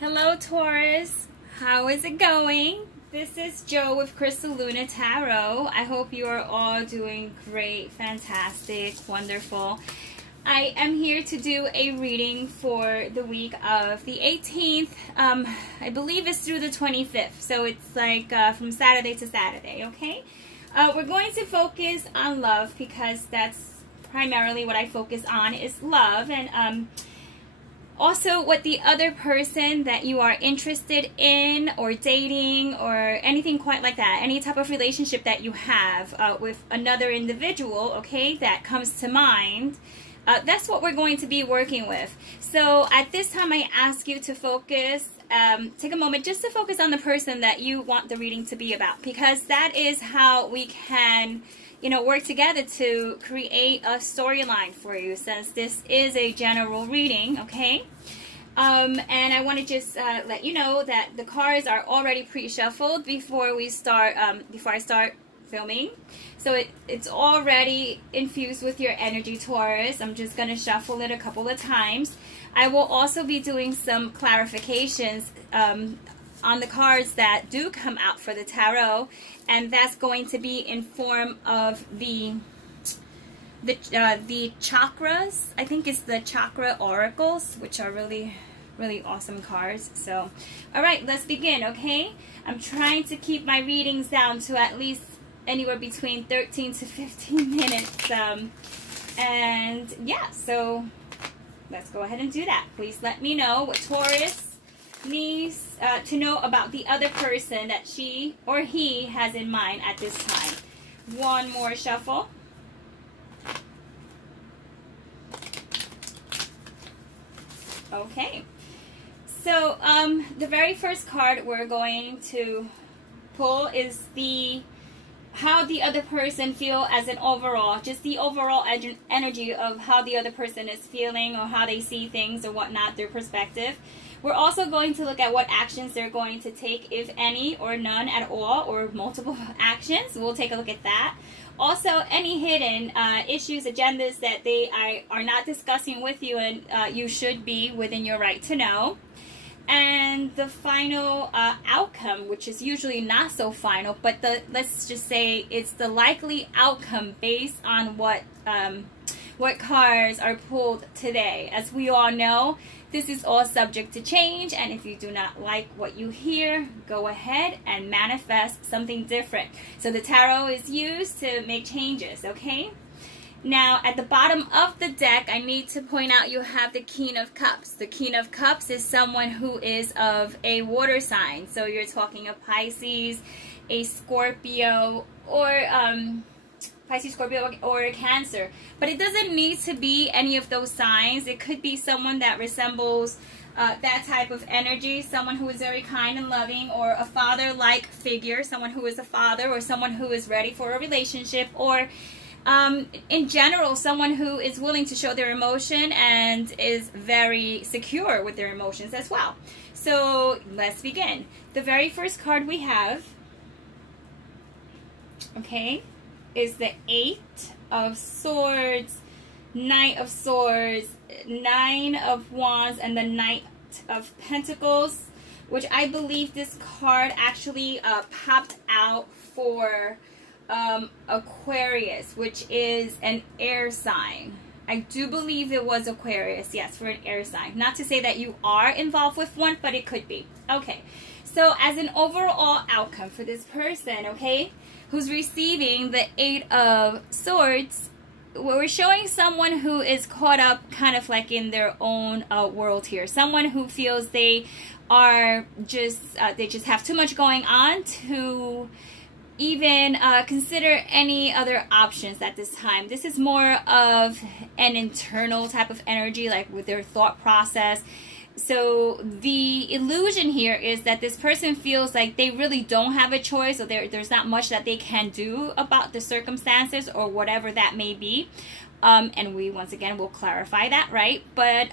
Hello Taurus, how is it going? This is Joe with Crystal Luna Tarot. I hope you are all doing great, fantastic, wonderful. I am here to do a reading for the week of the 18th. I believe it's through the 25th, so it's like from Saturday to Saturday, okay? We're going to focus on love because that's primarily what I focus on is love, and also what the other person that you are interested in or dating or anything quite like that, any type of relationship that you have with another individual, okay, that comes to mind. That's what we're going to be working with. So at this time I ask you to focus, take a moment just to focus on the person that you want the reading to be about, because that is how we can, you know, work together to create a storyline for you, since this is a general reading, okay? And I want to just let you know that the cards are already pre-shuffled before we start, before I start filming. So it's already infused with your energy, Taurus. I'm just going to shuffle it a couple of times. I will also be doing some clarifications on the cards that do come out for the tarot, and that's going to be in form of the chakras. I think it's the chakra oracles, which are really awesome cards. So all right, let's begin. Okay, I'm trying to keep my readings down to at least anywhere between 13 to 15 minutes, and yeah, so let's go ahead and do that. Please let me know what Taurus needs to know about the other person that she or he has in mind at this time. One more shuffle. Okay, so the very first card we're going to pull is how the other person feel as an overall, just the overall energy of how the other person is feeling or how they see things or whatnot, their perspective. We're also going to look at what actions they're going to take, if any or none at all, or multiple actions. We'll take a look at that. Also, any hidden issues, agendas that they are not discussing with you, and you should be within your right to know. And the final outcome, which is usually not so final, but let's just say it's the likely outcome based on what cards are pulled today. As we all know, this is all subject to change, and if you do not like what you hear, go ahead and manifest something different. So the tarot is used to make changes, okay? Now, at the bottom of the deck, I need to point out you have the King of Cups. The King of Cups is someone who is of a water sign. So you're talking a Pisces, a Scorpio, or Pisces, Scorpio, or a Cancer. But it doesn't need to be any of those signs. It could be someone that resembles that type of energy, someone who is very kind and loving, or a father-like figure, someone who is a father, or someone who is ready for a relationship, or in general, someone who is willing to show their emotion and is very secure with their emotions as well. So let's begin. The very first card we have, okay, is the Eight of Swords, Knight of Swords, Nine of Wands, and the Knight of Pentacles, which I believe this card actually popped out for Aquarius, which is an air sign. I do believe it was Aquarius, yes, for an air sign. Not to say that you are involved with one, but it could be. Okay, so as an overall outcome for this person, okay, who's receiving the Eight of Swords, we're showing someone who is caught up kind of like in their own world here. Someone who feels they are just, they just have too much going on to even consider any other options at this time. This is more of an internal type of energy, like with their thought process. So the illusion here is that this person feels like they really don't have a choice, or there's not much that they can do about the circumstances or whatever that may be. And we once again will clarify that, right? But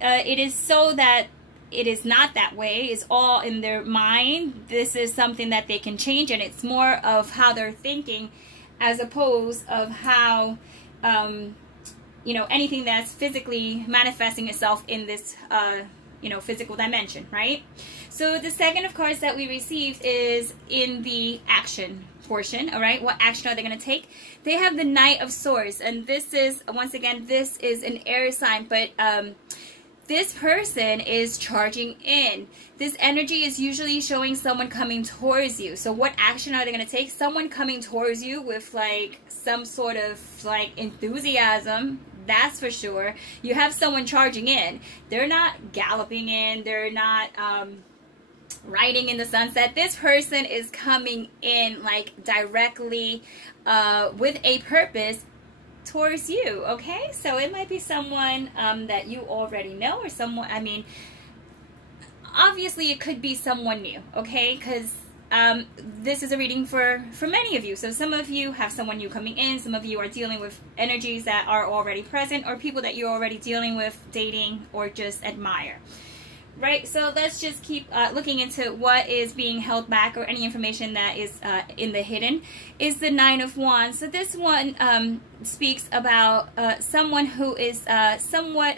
it is so that it is not that way. It's all in their mind. This is something that they can change, and it's more of how they're thinking as opposed of how you know, anything that's physically manifesting itself in this you know, physical dimension, right? So the second of cards that we received is in the action portion. All right, what action are they going to take? They have the Knight of Swords, and this is, once again, this is an air sign, but this person is charging in. This energy is usually showing someone coming towards you. So what action are they going to take? Someone coming towards you with like some sort of like enthusiasm. That's for sure. You have someone charging in. They're not galloping in. They're not riding in the sunset. This person is coming in like directly with a purpose towards you. Okay, so it might be someone that you already know, or someone, I mean, obviously it could be someone new, okay, because this is a reading for many of you. So some of you have someone new coming in, some of you are dealing with energies that are already present, or people that you're already dealing with, dating, or just admire. Right, so let's just keep looking into what is being held back, or any information that is in the hidden. Is the Nine of Wands. So this one speaks about someone who is somewhat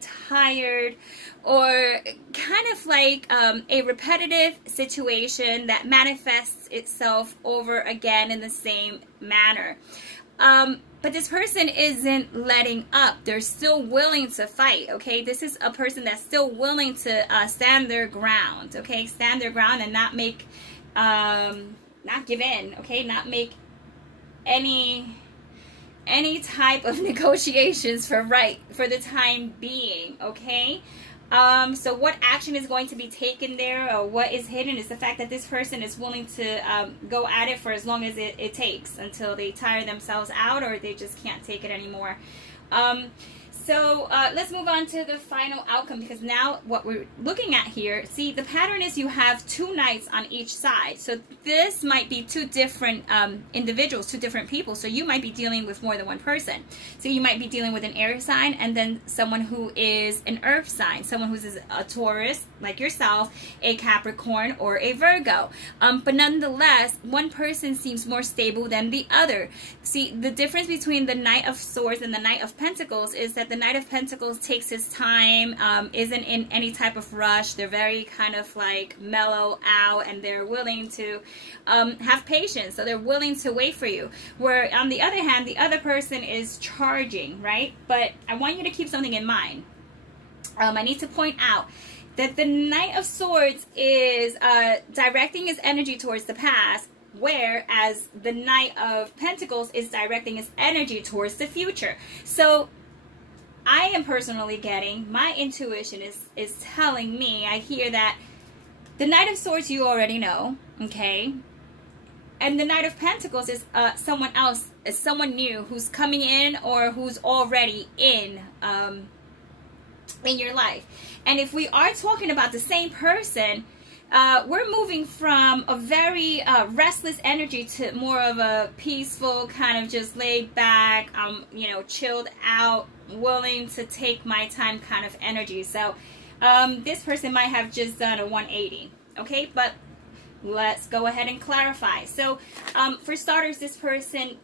tired, or kind of like a repetitive situation that manifests itself over again in the same manner. But this person isn't letting up. They're still willing to fight, okay? This is a person that's still willing to stand their ground, okay? Stand their ground and not make, not give in, okay? Not make any type of negotiations for the time being, okay? So what action is going to be taken there, or what is hidden, is the fact that this person is willing to go at it for as long as it takes, until they tire themselves out or they just can't take it anymore. So let's move on to the final outcome, because now what we're looking at here, see, the pattern is you have two knights on each side. So this might be two different individuals, two different people. So you might be dealing with more than one person. So you might be dealing with an air sign, and then someone who is an earth sign, someone who's a Taurus, like yourself, a Capricorn, or a Virgo. But nonetheless, one person seems more stable than the other. See, the difference between the Knight of Swords and the Knight of Pentacles is that the Knight of Pentacles takes his time, isn't in any type of rush. They're very kind of like mellow out, and they're willing to have patience. So they're willing to wait for you. Where on the other hand, the other person is charging, right? But I want you to keep something in mind. I need to point out that the Knight of Swords is directing his energy towards the past, whereas the Knight of Pentacles is directing his energy towards the future. So I am personally getting, my intuition is telling me, I hear that the Knight of Swords you already know, okay? And the Knight of Pentacles is someone else, is someone new who's coming in, or who's already in your life. And if we are talking about the same person, we're moving from a very restless energy to more of a peaceful, kind of just laid back, you know, chilled out, willing to take my time kind of energy. So this person might have just done a 180, okay? But let's go ahead and clarify. So for starters, this person,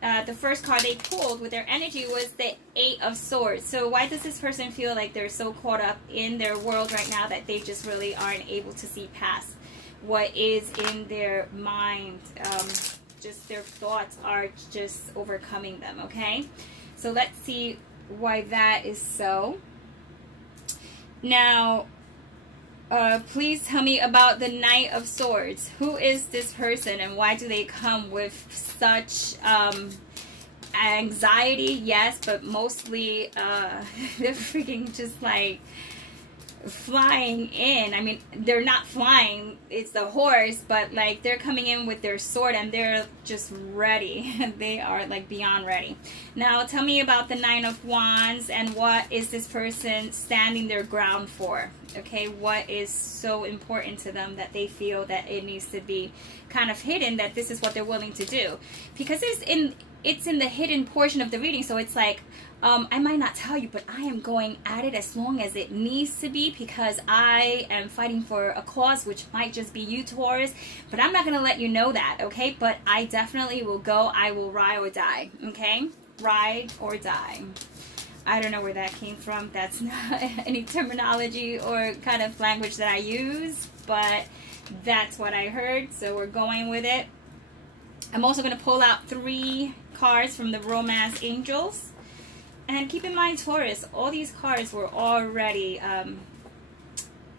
the first card they pulled with their energy was the Eight of Swords. So why does this person feel like they're so caught up in their world right now that they just really aren't able to see past what is in their mind? Just their thoughts are just overcoming them, okay? So let's see why that is so. Now, please tell me about the Knight of Swords. Who is this person, and why do they come with such anxiety? Yes, but mostly they're freaking just like flying in. I mean, they're not flying, it's the horse, but like they're coming in with their sword and they're just ready. They are like beyond ready. Now tell me about the Nine of Wands, and what is this person standing their ground for? Okay, what is so important to them that they feel that it needs to be kind of hidden, that this is what they're willing to do? Because it's in the hidden portion of the reading, so it's like, I might not tell you, but I am going at it as long as it needs to be, because I am fighting for a cause, which might just be you, Taurus, but I'm not going to let you know that, okay? But I definitely will go. I will ride or die, okay? Ride or die. I don't know where that came from. That's not any terminology or kind of language that I use, but that's what I heard, so we're going with it. I'm also going to pull out 3 cards from the Romance Angels. And keep in mind, Taurus, all these cards were already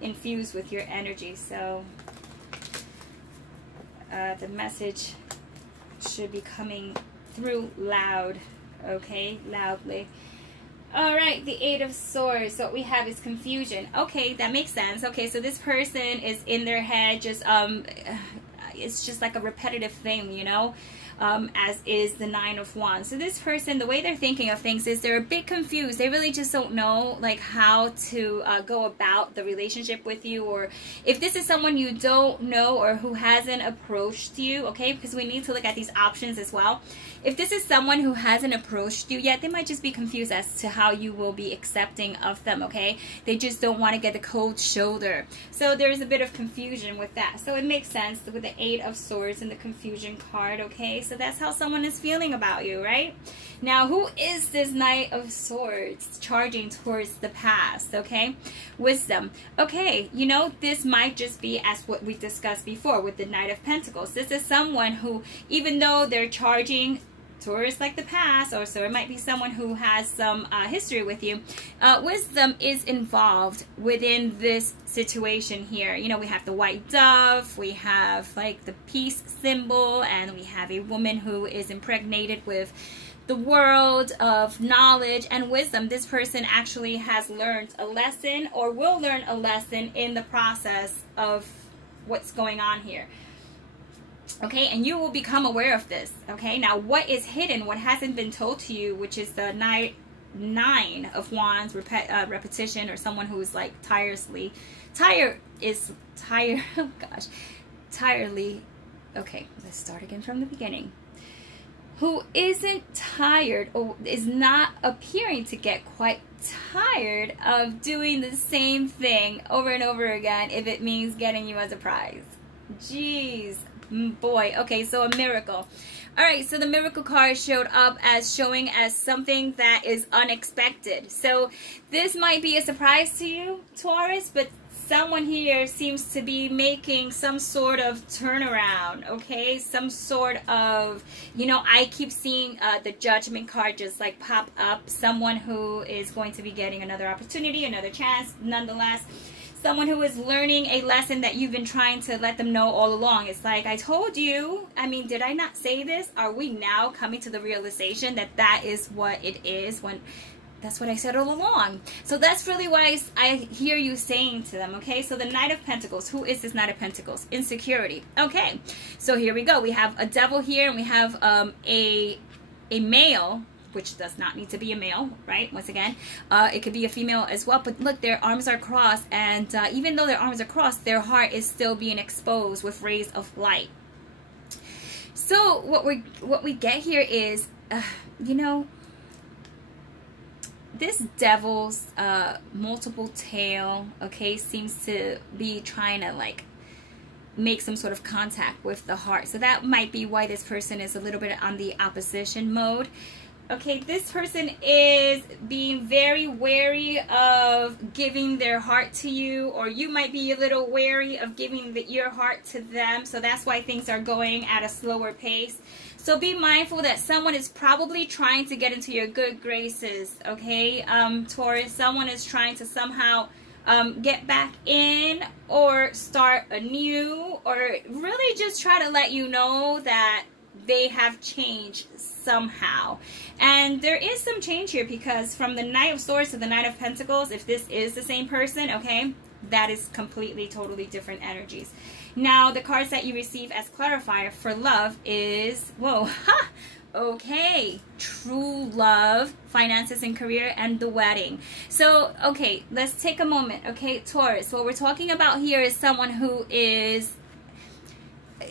infused with your energy, so the message should be coming through loud, okay, loudly. All right, the 8 of Swords. So what we have is confusion. Okay, that makes sense. Okay, so this person is in their head, just it's just like a repetitive thing, you know, as is the 9 of Wands. So this person, the way they're thinking of things is they're a bit confused. They really just don't know like how to go about the relationship with you, or if this is someone you don't know or who hasn't approached you, okay, because we need to look at these options as well. If this is someone who hasn't approached you yet, they might just be confused as to how you will be accepting of them, okay? They just don't want to get the cold shoulder. So there's a bit of confusion with that. So it makes sense with the 8 of Swords and the confusion card, okay? So that's how someone is feeling about you, right? Now, who is this Knight of Swords charging towards the past, okay? Wisdom. Okay, you know, this might just be as what we discussed before with the Knight of Pentacles. This is someone who, even though they're charging towards like the past, or so it might be someone who has some history with you, wisdom is involved within this situation here. You know, we have the white dove, we have like the peace symbol, and we have a woman who is impregnated with the world of knowledge and wisdom. This person actually has learned a lesson or will learn a lesson in the process of what's going on here. Okay, and you will become aware of this. Okay, now what is hidden, what hasn't been told to you, which is the 9 of Wands, repetition, or someone who is like tirelessly, oh gosh, tirelessly, okay, let's start again from the beginning. Who isn't tired or is not appearing to get quite tired of doing the same thing over and over again if it means getting you as a prize. Jeez. Boy. Okay, so a miracle. All right, so the miracle card showed up as showing as something that is unexpected. So this might be a surprise to you, Taurus, but someone here seems to be making some sort of turnaround, okay? Some sort of, you know, I keep seeing the Judgment card just like pop up. Someone who is going to be getting another opportunity, another chance, nonetheless. Someone who is learning a lesson that you've been trying to let them know all along. It's like, I told you. I mean, did I not say this? Are we now coming to the realization that that is what it is, when that's what I said all along? So that's really why I hear you saying to them, okay? So the Knight of Pentacles. Who is this Knight of Pentacles? Insecurity. Okay, so here we go. We have a devil here, and we have a male, which does not need to be a male, right? Once again, it could be a female as well. But look, their arms are crossed, and even though their arms are crossed, their heart is still being exposed with rays of light. So what we get here is, you know, this devil's multiple tail, okay, seems to be trying to like make some sort of contact with the heart. So that might be why this person is a little bit on the opposition mode. Okay, this person is being very wary of giving their heart to you, or you might be a little wary of giving your heart to them. So that's why things are going at a slower pace. So be mindful that someone is probably trying to get into your good graces, okay, Taurus. Someone is trying to somehow get back in or start anew, or really just try to let you know that they have changed somehow. And there is some change here, because from the Knight of Swords to the Knight of Pentacles, if this is the same person, okay, that is completely, totally different energies. Now, the cards that you receive as clarifier for love is, whoa, ha! Okay, true love, finances and career, and the wedding. So, okay, let's take a moment, okay, Taurus. What we're talking about here is someone who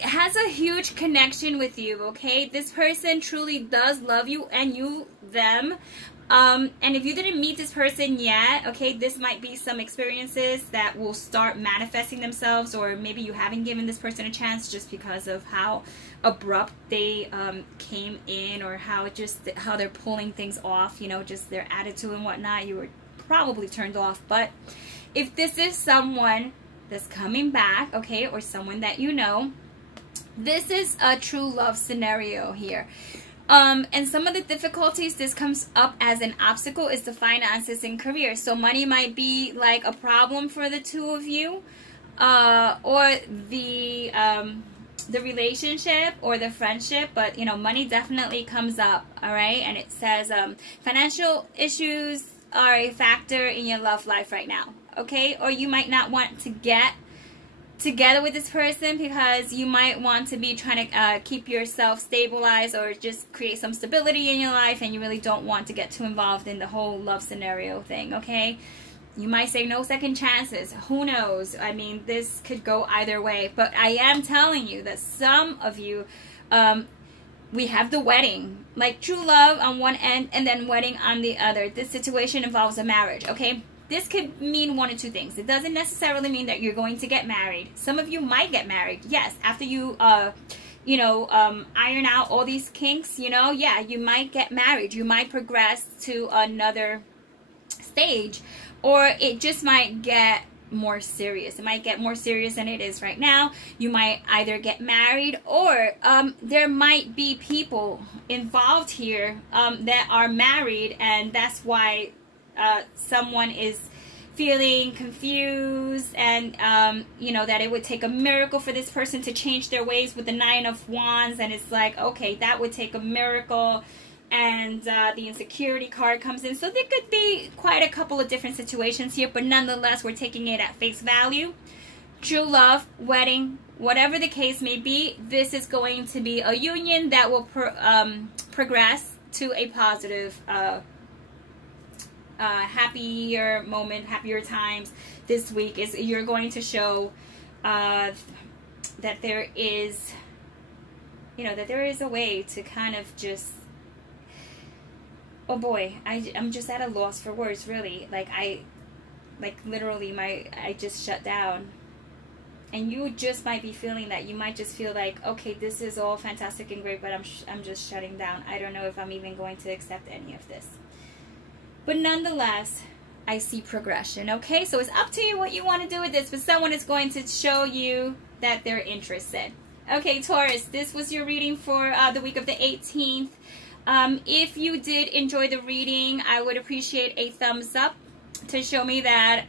has a huge connection with you, okay? This person truly does love you, and you them, And if you didn't meet this person yet, okay, this might be some experiences that will start manifesting themselves, or maybe you haven't given this person a chance just because of how abrupt they came in, or how they're pulling things off, you know, just their attitude and whatnot. You were probably turned off. But if this is someone that's coming back, okay, or someone that you know, this is a true love scenario here. And some of the difficulties this comes up as an obstacle is the finances and career. So money might be like a problem for the two of you, or the relationship or the friendship. But you know, money definitely comes up. All right, and it says financial issues are a factor in your love life right now. Okay, or you might not want to get together with this person because you might want to be trying to keep yourself stabilized, or just create some stability in your life, and you really don't want to get too involved in the whole love scenario thing. Okay, you might say no second chances. Who knows? I mean, this could go either way, but I am telling you that some of you, we have the wedding, like true love on one end and then wedding on the other. This situation involves a marriage. Okay, this could mean one or two things. It doesn't necessarily mean that you're going to get married. Some of you might get married. Yes, after you, iron out all these kinks, you know, yeah, you might get married. You might progress to another stage, or it just might get more serious. It might get more serious than it is right now. You might either get married, or there might be people involved here that are married, and that's why someone is feeling confused, and you know, that it would take a miracle for this person to change their ways with the 9 of Wands. And it's like, okay, that would take a miracle, and the insecurity card comes in. So there could be quite a couple of different situations here, but nonetheless, we're taking it at face value. True love, wedding, whatever the case may be, this is going to be a union that will progress to a positive happier moment, happier times. This week is, you're going to show that there is, you know, that there is a way to kind of just, oh boy, I'm just at a loss for words, really. Like literally I just shut down. And you just might be feeling that. You might just feel like, okay, this is all fantastic and great, but I'm just shutting down. I don't know if I'm even going to accept any of this. But nonetheless, I see progression, okay? So it's up to you what you want to do with this, but someone is going to show you that they're interested. Okay, Taurus, this was your reading for the week of the 18th. If you did enjoy the reading, I would appreciate a thumbs up to show me that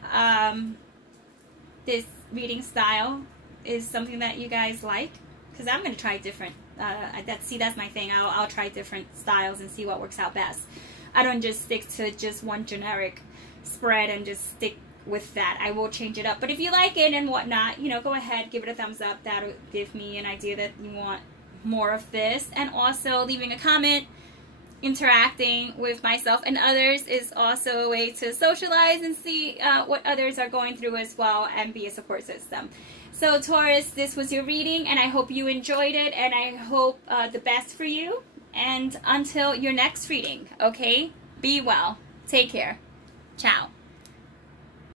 this reading style is something that you guys like, because I'm going to try different. That's my thing. I'll try different styles and see what works out best. I don't just stick to just one generic spread and just stick with that. I will change it up. But if you like it and whatnot, you know, go ahead, give it a thumbs up. That'll give me an idea that you want more of this. And also leaving a comment, interacting with myself and others is also a way to socialize and see what others are going through as well, and be a support system. So Taurus, this was your reading, and I hope you enjoyed it, and I hope the best for you. And until your next reading, okay? Be well. Take care. Ciao.